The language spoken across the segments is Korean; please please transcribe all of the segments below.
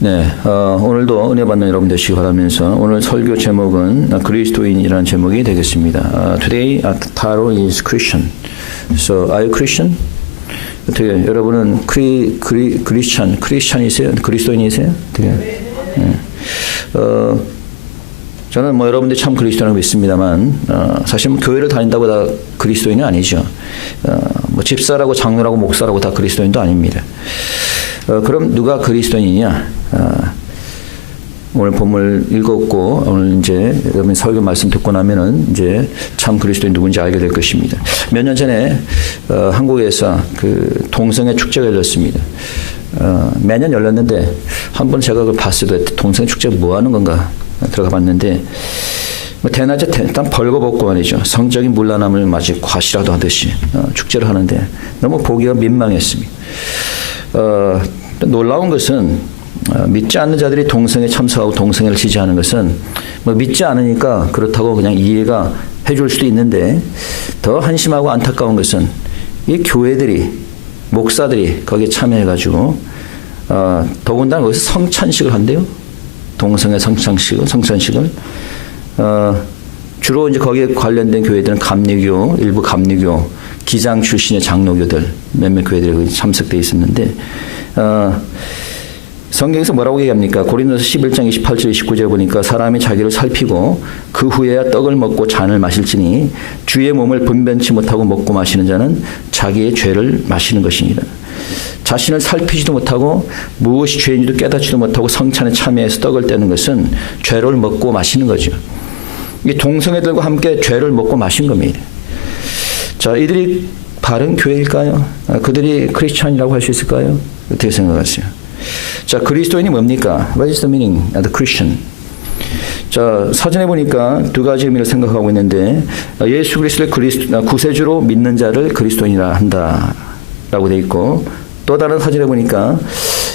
네, 오늘도 은혜 받는 여러분 되시기 바라면서 오늘 설교 제목은 그리스도인이라는 제목이 되겠습니다. Today our title is Christian. So, are you Christian? 어떻게 여러분은 크리스찬이세요? 그리스도인이세요? 어떻게? 네. 저는 여러분들이 참 그리스도인이라고 믿습니다만 사실 교회를 다닌다고 다 그리스도인은 아니죠. 집사라고 장로라고 목사라고 다 그리스도인도 아닙니다. 그럼 누가 그리스도인이냐? 오늘 본문을 읽었고 오늘 이제 여러분 설교 말씀 듣고 나면은 이제 참 그리스도인 누군지 알게 될 것입니다. 몇 년 전에 한국에서 그 동성애 축제가 열렸습니다. 매년 열렸는데 한 번 제가 그걸 봤을 때 동성애 축제 뭐 하는 건가 들어가 봤는데 대낮에 일단 벌거벗고 말이죠. 성적인 문란함을 마치 과시라도 하듯이 축제를 하는데 너무 보기가 민망했습니다. 놀라운 것은 믿지 않는 자들이 동성애에 참석하고 동성애를 지지하는 것은 믿지 않으니까 그렇다고 그냥 이해가 해줄 수도 있는데 더 한심하고 안타까운 것은 이 교회들이 목사들이 거기에 참여해가지고 더군다나 거기서 성찬식을 한대요. 동성애 성찬식을 주로 이제 거기에 관련된 교회들은 감리교, 일부 감리교, 기장 출신의 장로교들 몇몇 교회들이 참석되어 있었는데 성경에서 뭐라고 얘기합니까? 고린도서 11장 28절 29절 보니까 사람이 자기를 살피고 그 후에야 떡을 먹고 잔을 마실지니 주의 몸을 분변치 못하고 먹고 마시는 자는 자기의 죄를 마시는 것이니라. 자신을 살피지도 못하고 무엇이 죄인지도 깨닫지도 못하고 성찬에 참여해서 떡을 떼는 것은 죄를 먹고 마시는 거죠. 이 동성애들과 함께 죄를 먹고 마신 겁니다. 자, 이들이 바른 교회일까요? 그들이 크리스찬이라고 할 수 있을까요? 어떻게 생각하세요? 자, 그리스도인이 뭡니까? What is the meaning of the Christian? 자, 사전에 보니까 두 가지 의미를 생각하고 있는데 예수 그리스도의 구세주로 믿는 자를 그리스도인이라 한다라고 돼 있고 또 다른 사전에 보니까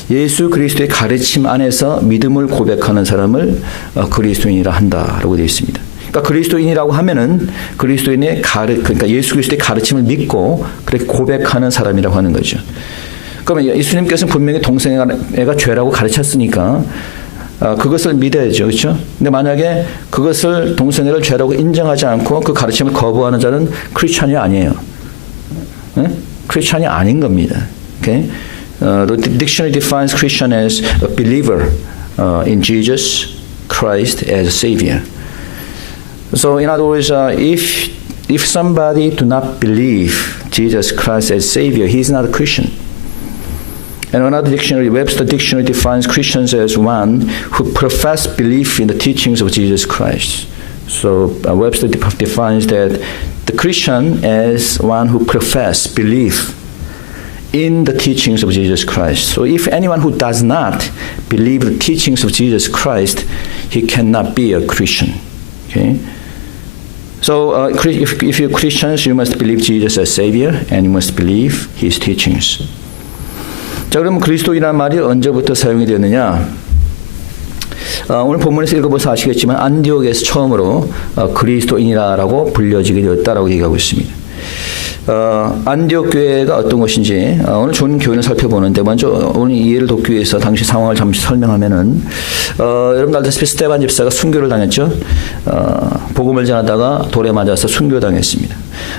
예수 그리스도의 가르침 안에서 믿음을 고백하는 사람을 그리스도인이라 한다라고 되어 있습니다. 그러니까 그리스도인이라고 하면은 그러니까 예수 그리스도의 가르침을 믿고 그렇게 고백하는 사람이라고 하는 거죠. 그러면 예수님께서는 분명히 동성애가 죄라고 가르쳤으니까 그것을 믿어야죠. 그렇죠? 근데 만약에 그것을 동성애를 죄라고 인정하지 않고 그 가르침을 거부하는 자는 크리스찬이 아니에요. 네? 크리스찬이 아닌 겁니다. Okay? The dictionary defines Christian as a believer in Jesus Christ as a Savior. So, in other words, if somebody do not believe Jesus Christ as Savior, he is not a Christian. And another dictionary, Webster Dictionary, defines Christians as one who profess belief in the teachings of Jesus Christ. So, Webster defines that the Christian as one who profess belief in the teachings of Jesus Christ. So if anyone who does not believe the teachings of Jesus Christ, he cannot be a Christian. Okay? So if you're Christians, you must believe Jesus as Savior and you must believe His teachings. 자, 그럼 그리스도인이라는 말이 언제부터 사용이 되느냐? 오늘 본문에서 읽어보셔서 아시겠지만 안디옥에서 처음으로 그리스도인이라고 불려지게 되었다라고 얘기하고 있습니다. 안디옥 교회가 어떤 것인지 오늘 좋은 교회를 살펴보는데 먼저 오늘 이해를 돕기 위해서 당시 상황을 잠시 설명하면은 여러분 알다시피 스데반 집사가 순교를 당했죠. 복음을 전하다가 돌에 맞아서 순교당했습니다.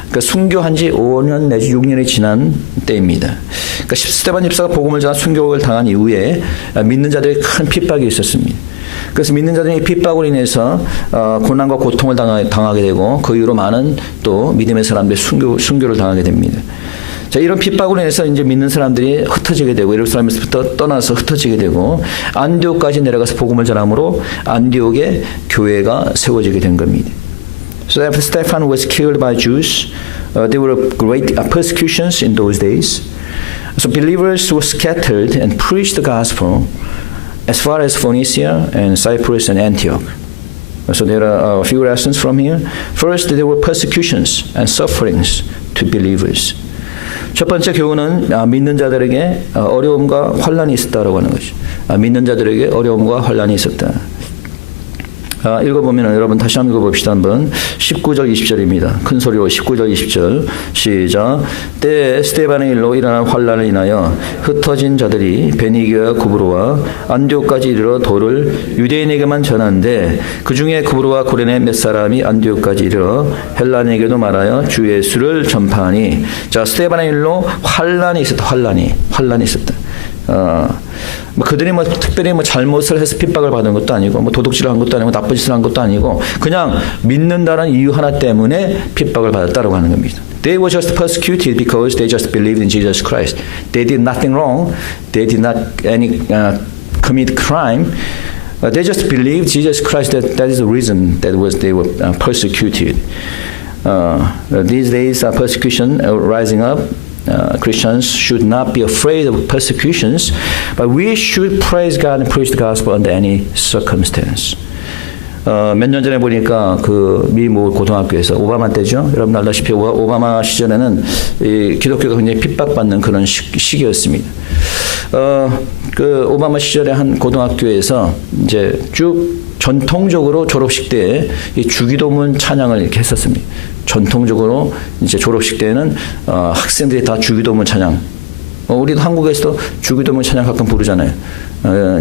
그러니까 순교한 지 5년 내지 6년이 지난 때입니다. 그러니까 스데반 집사가 복음을 전하 순교를 당한 이후에 믿는 자들이 큰 핍박이 있었습니다. 그래서 믿는 자들이 핍박으로 인해서 고난과 고통을 당하게 되고 그 이후로 많은 또 믿음의 사람들이 순교를 당하게 됩니다. 자, 이런 핍박으로 인해서 이제 믿는 사람들이 흩어지게 되고 예루살렘에서부터 떠나서 흩어지게 되고 안디옥까지 내려가서 복음을 전함으로 안디옥의 교회가 세워지게 된 겁니다. So after Stephen was killed by Jews, there were great persecutions in those days. So believers were scattered and preached the gospel as far as Phoenicia and Cyprus and Antioch. So there are a few lessons from here. First, there were persecutions and sufferings to believers. 첫 번째 교훈은 믿는 자들에게 어려움과 환란이 있었다라고 하는 거죠. 믿는 자들에게 어려움과 환란이 있었다. 읽어보면 여러분 다시 한번 읽어봅시다. 한번 19절 20절입니다. 큰 소리로 19절 20절 시작. 때에 스데반의 일로 일어난 환란을 인하여 흩어진 자들이 베니게와 구브로와 안디옥까지 이르러 도를 유대인에게만 전하는데 그 중에 구브로와 고레네 몇 사람이 안디옥까지 이르러 헬라인에게도 말하여 주 예수를 전파하니. 자, 스데반의 일로 환란이 있었다. 환란이 있었다. 그들이 특별히 잘못을 해서 핍박을 받은 것도 아니고 도둑질을 한 것도 아니고 나쁜 짓을 한 것도 아니고 그냥 믿는다는 이유 하나 때문에 핍박을 받았다고 하는 겁니다. They were just persecuted because they just believed in Jesus Christ. They did nothing wrong. They did not commit crime. They just believed Jesus Christ. That is the reason they were persecuted. These days, persecution rising up. Christians should not be afraid of persecutions, but we should praise God and preach the gospel under any circumstance. 몇 년 전에 보니까 미 모 고등학교에서 오바마 때죠. 여러분 알다시피 오바마 시절에는 이 기독교가 굉장히 핍박받는 그런 시기였습니다. 오바마 시절에 한 고등학교에서 이제 쭉 전통적으로 졸업식 때에 이 주기도문 찬양을 이렇게 했었습니다. 전통적으로 이제 졸업식 때에는 학생들이 다 주기도문 찬양. 우리도 한국에서도 주기도문 찬양 가끔 부르잖아요.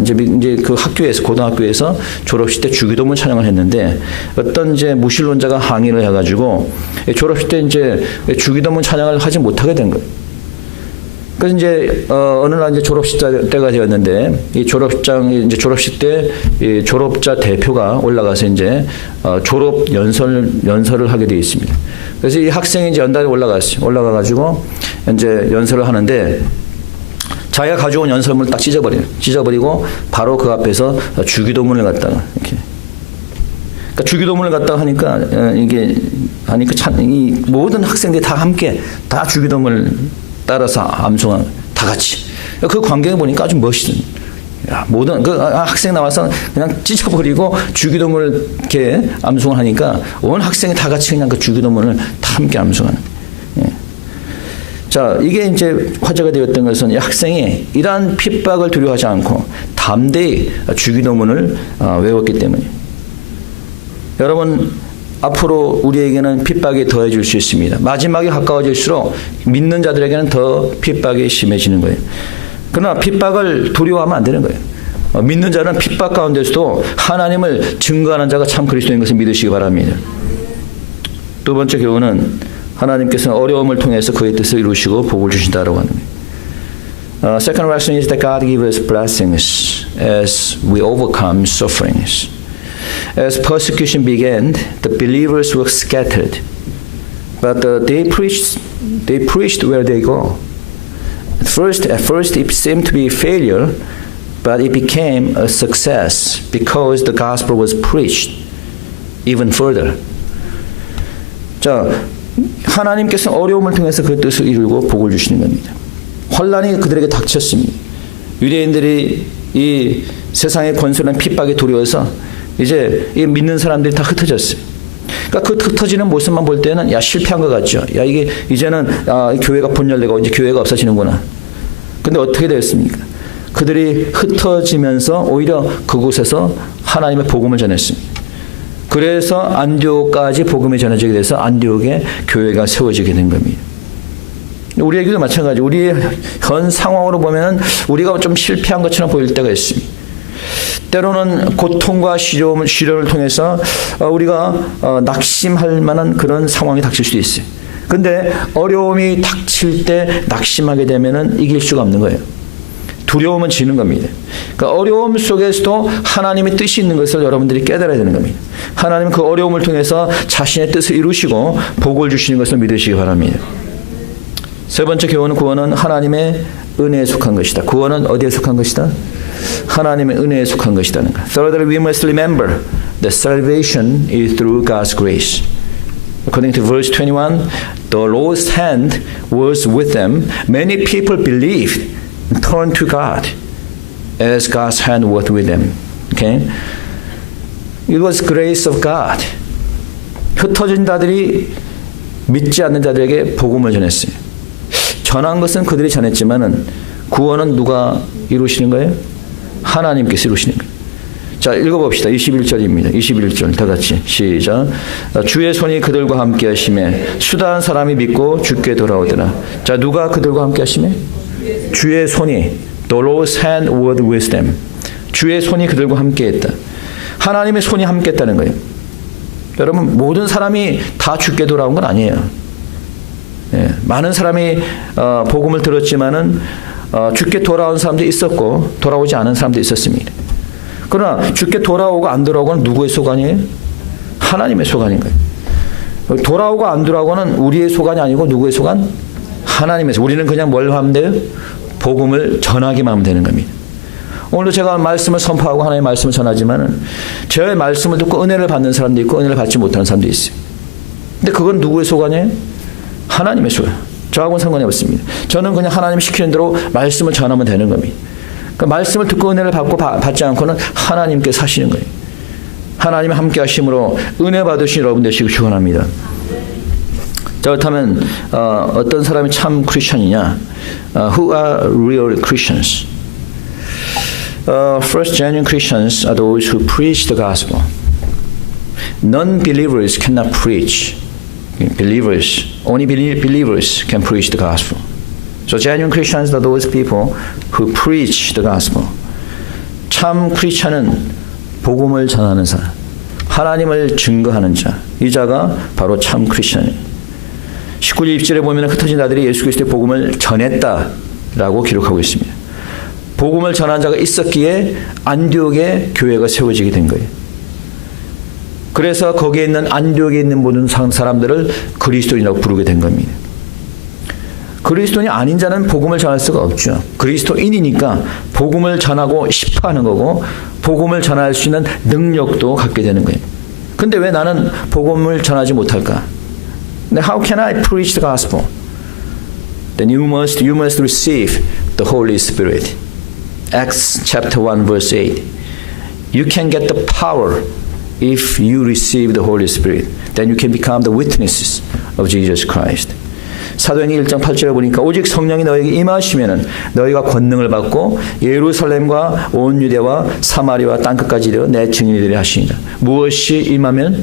이제 그 학교에서 고등학교에서 졸업식 때 주기도문 찬양을 했는데 어떤 이제 무신론자가 항의를 해가지고 졸업식 때 이제 주기도문 찬양을 하지 못하게 된 거예요. 그래서 이제 어느 날 이제 졸업식 때가 되었는데 이 졸업식 때 이 졸업자 대표가 올라가서 이제 졸업 연설을 하게 되어 있습니다. 그래서 이 학생이 이제 연단에 올라갔어요. 올라가가지고 이제 연설을 하는데 자기가 가져온 연설문을 딱 찢어버리고 바로 그 앞에서 주기도문을 갖다가 이렇게. 그러니까 주기도문을 갖다가 하니까 이 모든 학생들이 다 함께 다 주기도문을 따라서 암송한 다 같이 그 광경을 보니까 아주 멋있는 모든 그 학생 나와서 그냥 찢어버리고 주기도문을 이렇게 암송을 하니까 온 학생이 다 같이 그냥 그 주기도문을 다 함께 암송하는. 자, 이게 이제 화제가 되었던 것은 이 학생이 이러한 핍박을 두려워하지 않고 담대히 주기도문을 외웠기 때문에. 여러분, 앞으로 우리에게는 핍박이 더해질 수 있습니다. 마지막에 가까워질수록 믿는 자들에게는 더 핍박이 심해지는 거예요. 그러나 핍박을 두려워하면 안 되는 거예요. 믿는 자는 핍박 가운데서도 하나님을 증거하는 자가 참 그리스도인 것을 믿으시기 바랍니다. 두 번째 교훈은 하나님께서는 어려움을 통해서 그의 뜻을 이루시고 복을 주신다라고 하는 거예요. Second lesson is that God gives us blessings as we overcome sufferings. As persecution began, the believers were scattered, but they preached where they go. At first, it seemed to be a failure, but it became a success because the gospel was preached even further. 자, 하나님께서 어려움을 통해서 그 뜻을 이루고 복을 주시는 겁니다. 환란이 그들에게 닥쳤습니다. 유대인들이 이 세상의 권세는 핍박에 두려워서 이제 이 믿는 사람들이 다 흩어졌어요. 그러니까 그 흩어지는 모습만 볼 때는 실패한 것 같죠. 이게 이제는 교회가 분열되고 이제 교회가 없어지는구나. 근데 어떻게 되었습니까? 그들이 흩어지면서 오히려 그곳에서 하나님의 복음을 전했습니다. 그래서 안디옥까지 복음이 전해지게 돼서 안디옥에 교회가 세워지게 된 겁니다. 우리에게도 마찬가지. 우리의 현 상황으로 보면 우리가 좀 실패한 것처럼 보일 때가 있습니다. 때로는 고통과 시련을 통해서 우리가 낙심할 만한 그런 상황이 닥칠 수도 있어요. 근데 어려움이 닥칠 때 낙심하게 되면은 이길 수가 없는 거예요. 두려움은 지는 겁니다. 그러니까 어려움 속에서도 하나님의 뜻이 있는 것을 여러분들이 깨달아야 되는 겁니다. 하나님은 그 어려움을 통해서 자신의 뜻을 이루시고 복을 주시는 것을 믿으시기 바랍니다. 세 번째 구원은 하나님의 은혜에 속한 것이다. 구원은 어디에 속한 것이다? 하나님의 은혜에 속한 것이라는 것. Thirdly, we must remember that salvation is through God's grace. According to verse 21, the Lord's hand was with them. Many people believed and turned to God as God's hand was with them. Okay? It was grace of God. 흩어진 자들이 믿지 않는 자들에게 복음을 전했어요. 전한 것은 그들이 전했지만은 구원은 누가 이루시는 거예요? 하나님께서 이루시는 거예요. 자, 읽어봅시다. 21절입니다. 21절 다 같이 시작. 주의 손이 그들과 함께 하심에 수다한 사람이 믿고 주께 돌아오더라. 자, 누가 그들과 함께 하심에? 주의 손이 The Lord's hand was with them. 주의 손이 그들과 함께 했다. 하나님의 손이 함께 했다는 거예요. 여러분, 모든 사람이 다 주께 돌아온 건 아니에요. 예, 많은 사람이 복음을 들었지만은 주께 돌아온 사람도 있었고 돌아오지 않은 사람도 있었습니다. 그러나 주께 돌아오고 안 돌아오고는 누구의 소관이에요? 하나님의 소관인 거예요. 돌아오고 안 돌아오고는 우리의 소관이 아니고 누구의 소관? 하나님의 소관. 우리는 그냥 뭘 하면 돼요? 복음을 전하기만 하면 되는 겁니다. 오늘도 제가 말씀을 선포하고 하나님의 말씀을 전하지만은 저의 말씀을 듣고 은혜를 받는 사람도 있고 은혜를 받지 못하는 사람도 있어요. 근데 그건 누구의 소관이에요? 하나님의 소관. 저하고는 상관이 없습니다. 저는 그냥 하나님이 시키는 대로 말씀을 전하면 되는 겁니다. 그 말씀을 듣고 은혜를 받고 받지 않고는 하나님께 사시는 거예요. 하나님 함께 하심으로 은혜 받으신 여러분 되시길 축원합니다. 자, 그렇다면 어떤 사람이 참 크리스천이냐? Who are real Christians? First, genuine Christians are those who preach the gospel. Non-believers cannot preach. Believers, only believers can preach the gospel. So genuine Christians are those people who preach the gospel. 참 크리스천은 복음을 전하는 자, 하나님을 증거하는 자, 이 자가 바로 참 크리스천이에요. 19절 20절에 보면 흩어진 자들이 예수 그리스도의 복음을 전했다라고 기록하고 있습니다. 복음을 전한 자가 있었기에 안디옥에 교회가 세워지게 된 거예요. 그래서 거기에 있는 안디옥에 있는 모든 사람들을 그리스도인이라고 부르게 된 겁니다. 그리스도인이 아닌 자는 복음을 전할 수가 없죠. 그리스도인이니까 복음을 전하고 싶어 하는 거고 복음을 전할 수 있는 능력도 갖게 되는 거예요. 근데 왜 나는 복음을 전하지 못할까? How can I preach the gospel? Then you must receive the Holy Spirit. Acts chapter 1 verse 8. You can get the power if you receive the Holy Spirit. Then you can become the witnesses of Jesus Christ. 사도행전 1장 8절에 보니까 오직 성령이 너에게 임하시면은 너희가 권능을 받고 예루살렘과 온 유대와 사마리아와 땅끝까지 이르러 내 증인이 되리라 하시니라. 무엇이 임하면?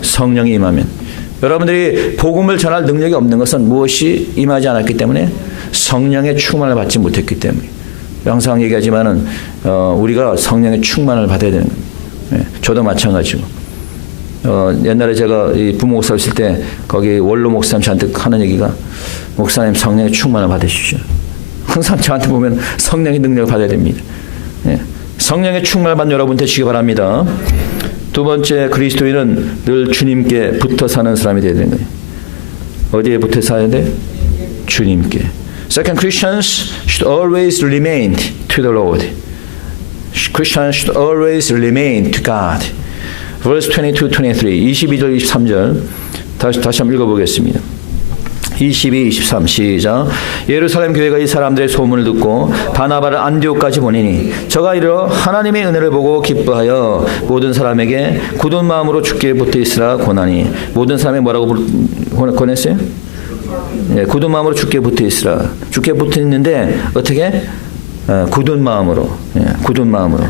성령이 임하면. 여러분들이 복음을 전할 능력이 없는 것은 무엇이 임하지 않았기 때문에 성령의 충만을 받지 못했기 때문에. 항상 얘기하지만은 우리가 성령의 충만을 받아야 되는 겁니다. 예, 저도 마찬가지고. 옛날에 제가 이 부모 목사 있을 때 거기 원로 목사님 저한테 하는 얘기가 목사님 성령의 충만을 받으십시오. 항상 저한테 보면 성령의 능력을 받아야 됩니다. 예, 성령의 충만을 받는 여러분 되시기 바랍니다. 두 번째, 그리스도인은 늘 주님께 붙어 사는 사람이 되어야 되는 거예요. 어디에 붙어 살아야 돼? 주님께. Second, Christians should always remain to the Lord. Christians should always remain to God. Verse 22, 23, 22절, 23절 다시 한번 읽어보겠습니다. 22, 23 시작. 예루살렘 교회가 이 사람들의 소문을 듣고 바나바를 안디옥까지 보내니 저가 이르러 하나님의 은혜를 보고 기뻐하여 모든 사람에게 굳은 마음으로 주께 붙어 있으라 권하니. 모든 사람이 뭐라고 권했어요? 예, 굳은 마음으로 주께 붙어 있으라. 주께 붙어 있는데 어떻게? 굳은 마음으로. 예, 굳은 마음으로.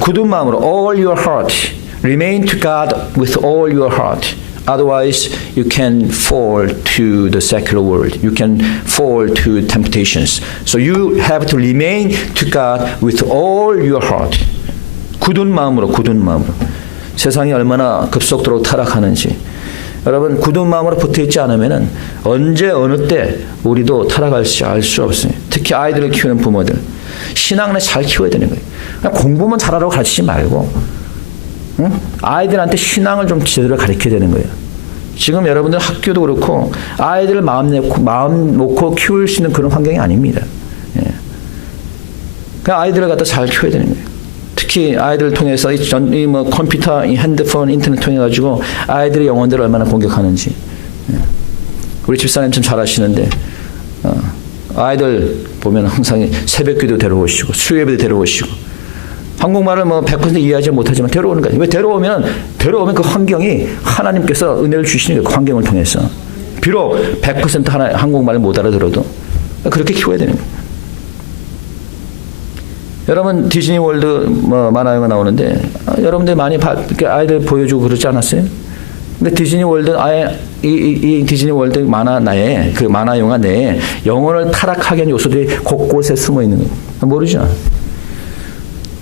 굳은 마음으로. All your heart. Remain to God with all your heart. Otherwise, you can fall to the secular world. You can fall to temptations. So you have to remain to God with all your heart. 굳은 마음으로, 굳은 마음으로. 세상이 얼마나 급속도로 타락하는지. 여러분, 굳은 마음으로 붙어있지 않으면 언제 어느 때 우리도 타락할지 알 수 없어요. 특히 아이들을 키우는 부모들. 신앙을 잘 키워야 되는 거예요. 그냥 공부만 잘하라고 가르치지 말고 응? 아이들한테 신앙을 좀 제대로 가르쳐야 되는 거예요. 지금 여러분들 학교도 그렇고 아이들을 마음 놓고 키울 수 있는 그런 환경이 아닙니다. 예. 그냥 아이들을 갖다 잘 키워야 되는 거예요. 특히 아이들을 통해서 이 컴퓨터, 이 핸드폰, 인터넷 통해 가지고 아이들의 영혼들을 얼마나 공격하는지. 예. 우리 집사님 참 잘하시는데 아이들 보면 항상 새벽기도 데려오시고 수요예배도 데려오시고. 한국말을 100% 이해하지 못하지만 데려오는 거예요. 왜 데려오면 그 환경이 하나님께서 은혜를 주시는 그 환경을 통해서. 비록 100% 한국말을 못 알아들어도 그렇게 키워야 되는 거예요. 여러분 디즈니 월드 뭐 만화 영화 나오는데 여러분들 많이 아이들 보여주고 그러지 않았어요? 근데 디즈니 월드 아예 이 디즈니 월드 만화 내에 그 만화 영화 내에 영혼을 타락하게 하는 요소들이 곳곳에 숨어 있는 거예요. 모르죠?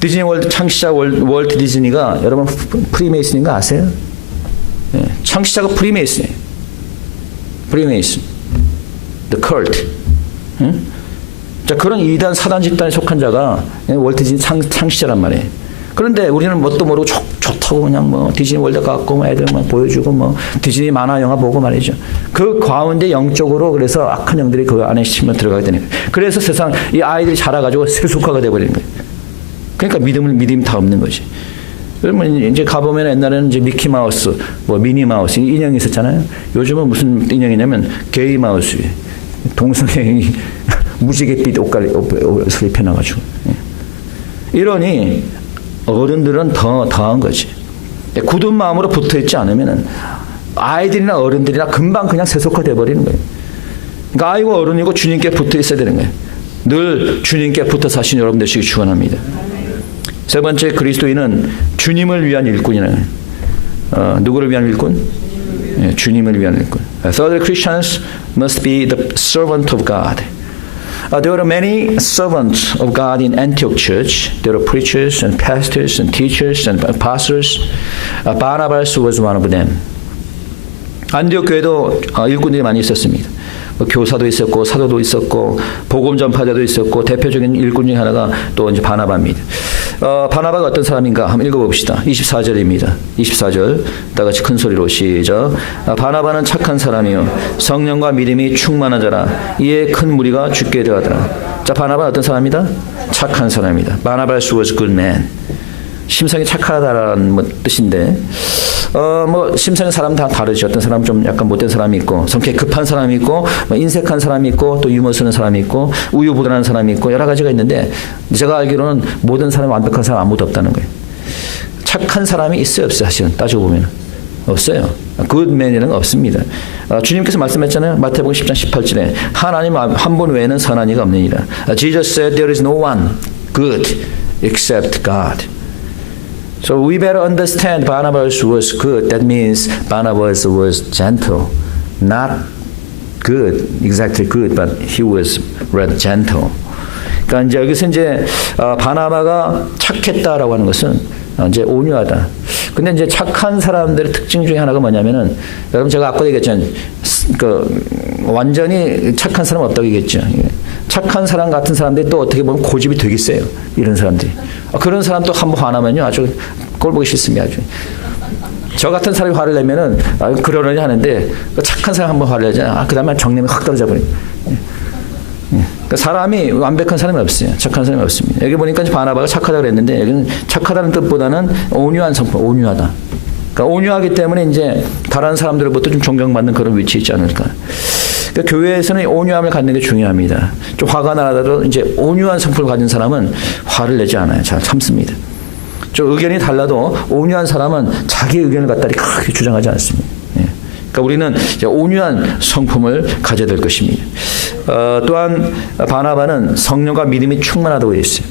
디즈니 월드 창시자 월트 디즈니가 여러분 프리메이슨인 거 아세요? 네. 창시자가 프리메이슨이에요. 프리메이슨, the cult. 응? 자, 그런 이단 사단 집단에 속한 자가 월트 디즈니 창시자란 말이에요. 그런데 우리는 뭣도 모르고 좋다고 그냥 뭐 디즈니 월드 갖고 뭐 애들 뭐 보여주고 뭐 디즈니 만화 영화 보고 말이죠. 그 가운데 영적으로 그래서 악한 영들이 그 안에 치면 들어가게 되는 거예요. 그래서 세상 이 아이들이 자라가지고 세속화가 돼버리는 거예요. 그러니까 믿음이 다 없는 거지. 그러면 이제 가보면 옛날에는 이제 미키 마우스, 뭐 미니 마우스 인형이 있었잖아요. 요즘은 무슨 인형이냐면 게이 마우스, 동성애인이 무지갯빛 옷을 입혀놔가지고. 이러니 어른들은 더한 거지. 굳은 마음으로 붙어있지 않으면은 아이들이나 어른들이나 금방 그냥 세속화돼 버리는 거예요. 그러니까 아이고 어른이고 주님께 붙어 있어야 되는 거예요. 늘 주님께 붙어 사신 여러분 되시기 축원합니다. 세 번째, 그리스도인은 주님을 위한 일꾼이라는 거예요. 누구를 위한 일꾼? 예, 주님을 위한 일꾼. Third, Christians must be the servant of God. There were many servants of God in Antioch church. There were preachers and pastors and teachers and apostles. Barnabas was one of them. 안디옥 교회도 일꾼들이 많이 있었습니다. 뭐 교사도 있었고 사도도 있었고 복음 전파자도 있었고 대표적인 일꾼 중에 하나가 또 이제 바나바입니다. 바나바가 어떤 사람인가 한번 읽어봅시다. 24절입니다. 24절 다 같이 큰 소리로 시작. 바나바는 착한 사람이요 성령과 믿음이 충만한 자라 이에 큰 무리가 죽게 되었더라. 자, 바나바는 어떤 사람이다? 착한 사람이다. Barnabas was a good man. 심성이 착하다라는 뭐 뜻인데, 뭐 심성의 사람 다 다르죠. 어떤 사람은 좀 약간 못된 사람이 있고, 성격이 급한 사람이 있고, 뭐 인색한 사람이 있고, 또 유머 쓰는 사람이 있고, 우유부단한 사람이 있고 여러 가지가 있는데 제가 알기로는 모든 사람 완벽한 사람 아무도 없다는 거예요. 착한 사람이 있어요, 없어요? 사실은 따지고 보면 없어요. 굿맨이라는 건 없습니다. 주님께서 말씀했잖아요. 마태복음 10장 18절에 하나님 한 분 외에는 선한 이가 없느니라. Jesus said there is no one good except God. So we better understand Barnabas was good. That means Barnabas was gentle. Not good, exactly good, but he was rather gentle. 그러니까 이제 여기서 이제 바나바가 착했다라고 하는 것은 이제 온유하다. 근데 이제 착한 사람들의 특징 중에 하나가 뭐냐면은 여러분 제가 아까 얘기했잖아요. 완전히 착한 사람은 없다고 얘기했죠. 착한 사람 같은 사람들이 또 어떻게 보면 고집이 되게 세요. 이런 사람들이. 그런 사람 또 한번 화나면요. 아주 꼴 보기 싫습니다. 아주. 저 같은 사람이 화를 내면은 그러려니 하는데 착한 사람 한번 화를 내잖아요. 그 다음에 정념이 확 떨어져 버려요. 그러니까 사람이 완벽한 사람이 없어요. 착한 사람이 없습니다. 여기 보니까 바나바가 착하다고 그랬는데 여기는 착하다는 뜻보다는 온유한 성품, 온유하다. 그러니까 온유하기 때문에 이제 다른 사람들로부터 좀 존경받는 그런 위치에 있지 않을까. 그러니까 교회에서는 온유함을 갖는 게 중요합니다. 좀 화가 나더라도 이제 온유한 성품을 가진 사람은 화를 내지 않아요. 잘 참습니다. 좀 의견이 달라도 온유한 사람은 자기 의견을 갖다 크게 주장하지 않습니다. 그러니까 우리는 이제 온유한 성품을 가져야 될 것입니다. 또한 바나바는 성령과 믿음이 충만하다고 되어 있어요.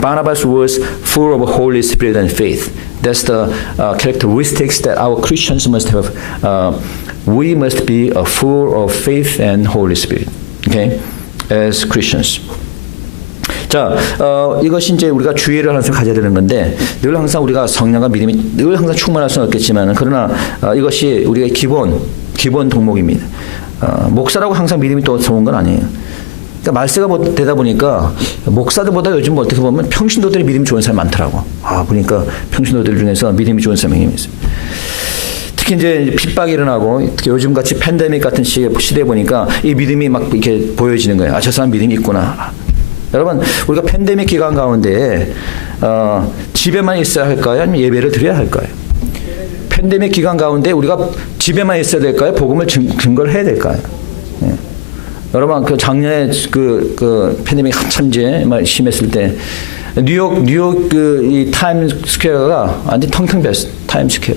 Barnabas was full of Holy Spirit and faith. That's the characteristics that our Christians must have. We must be full of faith and Holy Spirit. Okay, as Christians. 자, 이것이 이제 우리가 주의를 항상 가져야 되는 건데 늘 항상 우리가 성령과 믿음이 늘 항상 충만할 수는 없겠지만 그러나 이것이 우리의 기본 덕목입니다. 목사라고 항상 믿음이 또 좋은 건 아니에요. 그러니까 말세가 되다 보니까 목사들보다 요즘 어떻게 보면 평신도들이 믿음이 좋은 사람이 많더라고. 보니까 평신도들 중에서 믿음이 좋은 사람이 있어요. 특히 이제 핍박이 일어나고 특히 요즘 같이 팬데믹 같은 시대에 보니까 이 믿음이 막 이렇게 보여지는 거예요. 저 사람 믿음이 있구나. 여러분, 우리가 팬데믹 기간 가운데 집에만 있어야 할까요? 아니면 예배를 드려야 할까요? 팬데믹 기간 가운데 우리가 집에만 있어야 될까요? 복음을 증거를 해야 될까요? 네. 여러분, 그 작년에 그 팬데믹 한참 이제 심했을 때 뉴욕 이 타임 스퀘어가 완전 텅텅 비었어요. 타임 스퀘어.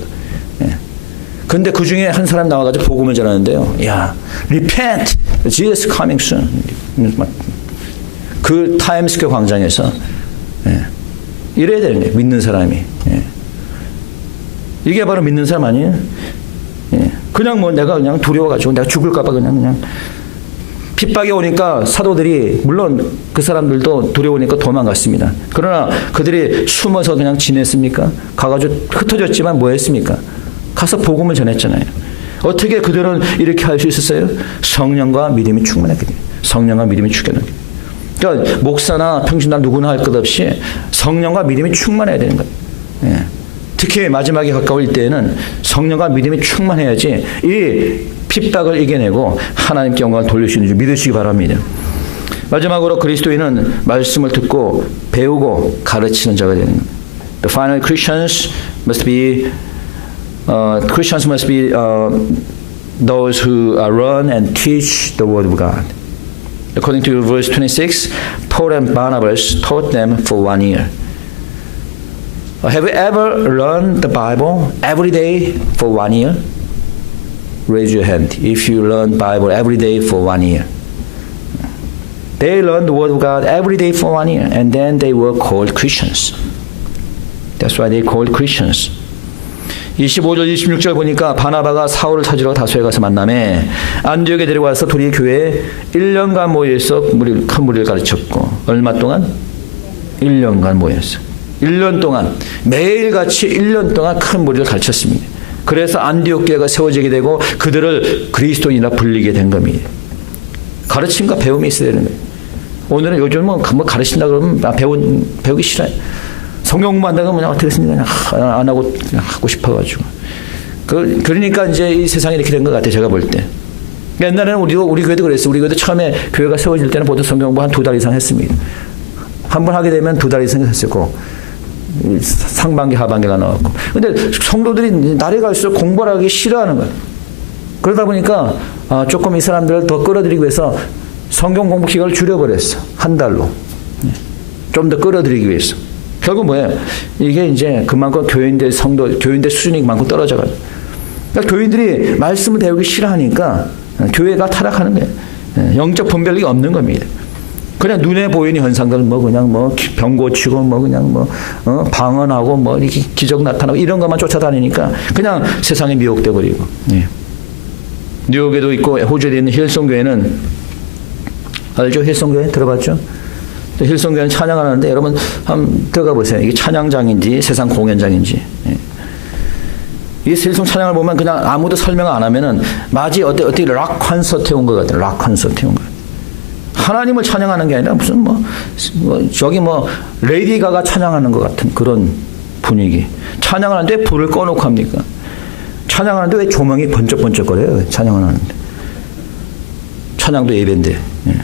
네. 근데 그 중에 한 사람 나와가지고 복음을 전하는데요. 야, repent, Jesus coming soon. 그 타임스퀘어 광장에서 예. 이래야 되는 거예요. 믿는 사람이. 예. 이게 바로 믿는 사람 아니에요? 예. 그냥 뭐 내가 그냥 두려워가지고 내가 죽을까봐 그냥 핍박이 오니까 사도들이 물론 그 사람들도 두려우니까 도망갔습니다. 그러나 그들이 숨어서 그냥 지냈습니까? 가가지고 흩어졌지만 뭐 했습니까? 가서 복음을 전했잖아요. 어떻게 그들은 이렇게 할 수 있었어요? 성령과 믿음이 충만했거든요. 성령과 믿음이 충만했거든요. 그러니까 목사나 평신나 누구나 할 것 없이 성령과 믿음이 충만해야 되는 거예요. 예. 특히 마지막에 가까울 때에는 성령과 믿음이 충만해야지 이 핍박을 이겨내고 하나님께 영광을 돌릴 수 있는 줄 믿으시기 바랍니다. 마지막으로 그리스도인은 말씀을 듣고 배우고 가르치는 자가 되는 겁니다. The final Christians must be those who run and teach the word of God. According to verse 26, Paul and Barnabas taught them for 1 year. Have you ever learned the Bible every day for 1 year? Raise your hand if you learn Bible every day for 1 year. They learned the Word of God every day for 1 year, and then they were called Christians. That's why they called Christians. 25절, 26절 보니까 바나바가 사울을 찾으러 다소에 가서 만나매 안디옥에 데려와서 둘이 교회에 1년간 모여서 큰 무리를 가르쳤고 얼마 동안? 1년간 모였어. 1년 동안 매일같이 1년 동안 큰 무리를 가르쳤습니다. 그래서 안디옥 교회가 세워지게 되고 그들을 그리스도인이라 불리게 된 겁니다. 가르침과 배움이 있어야 되는 거예요. 오늘은 요즘은 뭐 가르친다 그러면 배우기 싫어요. 성경 공부한다고 그냥 어떻게 했습니까? 그냥 안 하고 그냥 하고 싶어가지고. 그러니까 이제 이 세상이 이렇게 된 것 같아요. 제가 볼 때. 옛날에는 우리 교회도 그랬어요. 우리 교회도 처음에 교회가 세워질 때는 보통 성경 공부 한 2달 이상 했습니다. 한 번 하게 되면 2달 이상 했었고 상반기 하반기가 나왔고. 근데 성도들이 날이 갈수록 공부를 하기 싫어하는 거예요. 그러다 보니까 조금 이 사람들을 더 끌어들이기 위해서 성경 공부 기간을 줄여버렸어. 1달로. 좀 더 끌어들이기 위해서. 결국 뭐예요? 이게 이제 그만큼 교인들 수준이 그만큼 떨어져가지고. 그러니까 교인들이 말씀을 배우기 싫어하니까 교회가 타락하는 거예요. 영적 분별력이 없는 겁니다. 그냥 눈에 보이는 현상들 그냥 병 고치고 그냥 방언하고 이렇게 기적 나타나고 이런 것만 쫓아다니니까 그냥 세상에 미혹돼 버리고. 예. 뉴욕에도 있고 호주에 있는 힐송교회는 알죠? 힐송교회 들어봤죠? 힐송교회는 찬양하는데 여러분 한번 들어가 보세요. 이게 찬양장인지 세상 공연장인지. 예. 이 힐송 찬양을 보면 그냥 아무도 설명 안 하면은 마치 어떻게 락 콘서트에 온 것 같아요. 락 콘서트에 온 것 같아요. 하나님을 찬양하는 게 아니라 무슨 저기 레이디 가가 찬양하는 것 같은 그런 분위기. 찬양을 하는데 불을 꺼놓고 합니까? 찬양하는데 왜 조명이 번쩍번쩍거려요? 찬양을 하는데. 찬양도 예배인데. 예.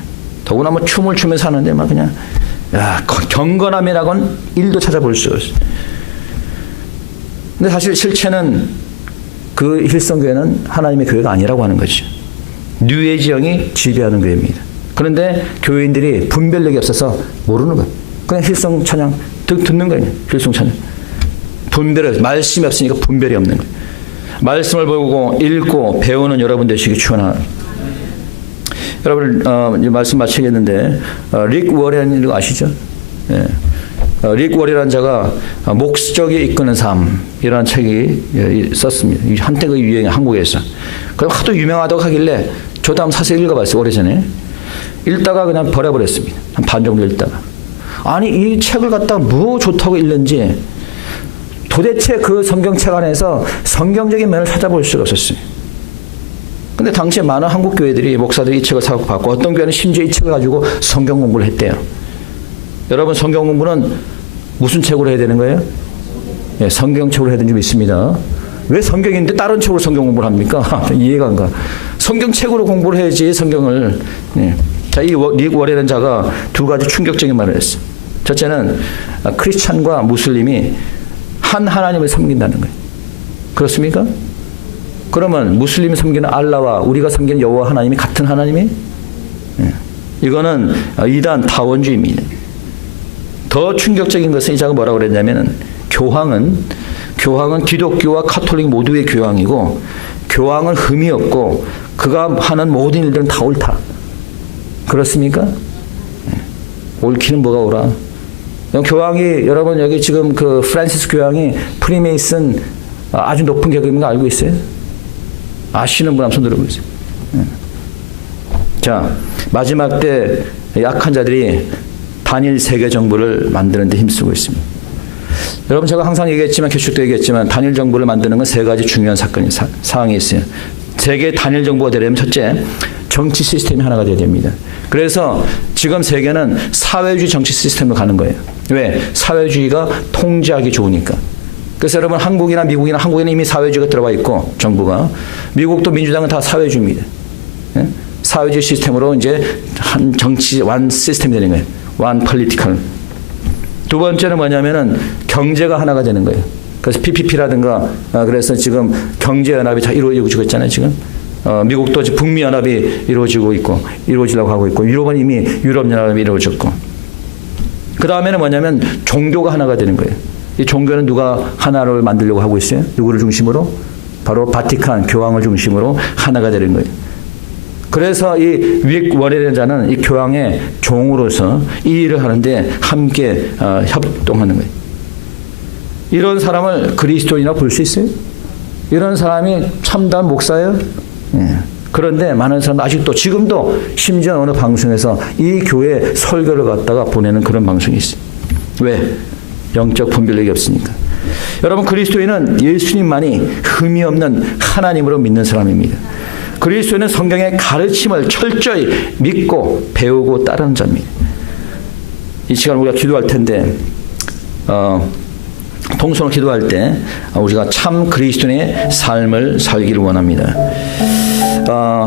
더구나 춤을 추면서 하는데 그냥 경건함이라고는 1도 찾아볼 수 없어요. 근데 사실 실체는 그 힐성교회는 하나님의 교회가 아니라고 하는 거죠. 뉴에이지형이 지배하는 교회입니다. 그런데 교회인들이 분별력이 없어서 모르는 거예요. 그냥 힐성 찬양 듣는 거예요. 힐성 찬양. 말씀이 없으니까 분별이 없는 거예요. 말씀을 보고 읽고 배우는 여러분 되시기 축원합니다. 여러분 말씀 마치겠는데 릭 워렌 아시죠? 예. 릭 워렌이라는 자가 목적이 이끄는 삶이라는 책이 썼습니다. 한때 그 유행이 한국에서. 그럼 하도 유명하다고 하길래 저도 한번 사서 읽어봤어요. 오래전에. 읽다가 그냥 버려버렸습니다. 한 반 정도 읽다가. 아니 이 책을 갖다가 뭐 좋다고 읽는지 도대체 그 성경책 안에서 성경적인 면을 찾아볼 수가 없었어요. 근데 당시에 많은 한국 교회들이 목사들이 이 책을 사고 받고 어떤 교회는 심지어 이 책을 가지고 성경 공부를 했대요. 여러분 성경 공부는 무슨 책으로 해야 되는 거예요? 예, 성경책으로 해야 되는 줄 믿습니다. 왜 성경인데 다른 책으로 성경 공부를 합니까? 이해가 안 가. 성경책으로 공부를 해야지 성경을. 예. 자, 이 릭 워렌이라는 자가 2가지 충격적인 말을 했어요. 첫째는 크리스찬과 무슬림이 한 하나님을 섬긴다는 거예요. 그렇습니까? 그러면 무슬림이 섬기는 알라와 우리가 섬기는 여호와 하나님이 같은 하나님이? 예. 이거는 이단 타원주의입니다. 더 충격적인 것은 이 자가 뭐라고 그랬냐면은 교황은 기독교와 카톨릭 모두의 교황이고 교황은 흠이 없고 그가 하는 모든 일들은 다 옳다. 그렇습니까? 예. 옳기는 뭐가 옳아? 교황이 여러분 여기 지금 그 프란시스 교황이 프리메이슨 아주 높은 계급인 거 알고 있어요? 아시는 분 한번 손 들어보세요. 자, 마지막 때 약한 자들이 단일 세계 정부를 만드는 데 힘쓰고 있습니다. 여러분 제가 항상 얘기했지만 개축도 얘기했지만 단일 정부를 만드는 건 세 가지 중요한 사항이 있어요. 세계 단일 정부가 되려면 첫째, 정치 시스템이 하나가 돼야 됩니다. 그래서 지금 세계는 사회주의 정치 시스템으로 가는 거예요. 왜? 사회주의가 통제하기 좋으니까. 그래서 여러분 한국에는 이미 사회주의가 들어와 있고 정부가, 미국도 민주당은 다 사회주의입니다. 예? 사회주의 시스템으로 이제 한 정치 완 시스템이 되는 거예요. 완 폴리티컬. 두 번째는 뭐냐면은 경제가 하나가 되는 거예요. 그래서 PPP라든가 그래서 지금 경제연합이 다 이루어지고 있잖아요. 지금 미국도 북미연합이 이루어지려고 하고 있고 유럽은 이미 유럽연합이 이루어졌고 그 다음에는 뭐냐면 종교가 하나가 되는 거예요. 이 종교는 누가 하나를 만들려고 하고 있어요? 누구를 중심으로? 바로 바티칸 교황을 중심으로 하나가 되는 거예요. 그래서 이 윅 워렐이라는 자는 이 교황의 종으로서 이 일을 하는데 함께 협동하는 거예요. 이런 사람을 그리스도인이라고 볼 수 있어요? 이런 사람이 참다운 목사예요? 예. 그런데 많은 사람들 아직도 지금도 심지어 어느 방송에서 이 교회 설교를 갖다가 보내는 그런 방송이 있어요. 왜? 영적 분별력이 없으니까. 여러분 그리스도인은 예수님만이 흠이 없는 하나님으로 믿는 사람입니다. 그리스도인은 성경의 가르침을 철저히 믿고 배우고 따르는 자입니다. 이 시간 우리가 기도할 텐데 통성으로 기도할 때 우리가 참 그리스도인의 삶을 살기를 원합니다.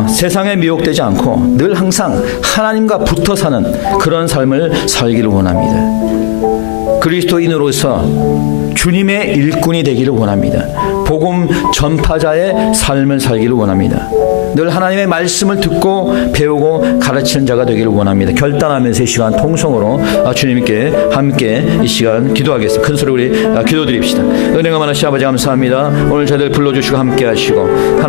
세상에 미혹되지 않고 늘 항상 하나님과 붙어 사는 그런 삶을 살기를 원합니다. 그리스도인으로서 주님의 일꾼이 되기를 원합니다. 복음 전파자의 삶을 살기를 원합니다. 늘 하나님의 말씀을 듣고 배우고 가르치는 자가 되기를 원합니다. 결단하면서 이 시간 통성으로 주님께 함께 이 시간 기도하겠습니다. 큰 소리 우리 기도드립시다. 은혜가 많으신 아버지 감사합니다. 오늘 저희들 불러주시고 함께 하시고